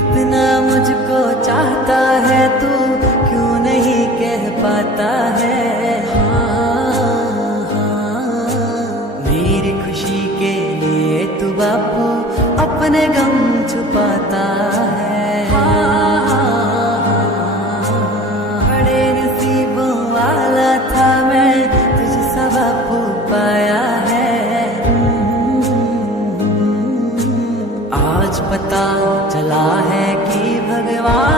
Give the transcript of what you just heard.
कितना मुझको चाहता है तू, क्यों नहीं कह पाता है। मेरी खुशी के लिए तू बापू अपने गम छुपाता है। बड़े नसीबों वाला था मैं, तुझसा बापू पाया है। आज पता चला है कि भगवान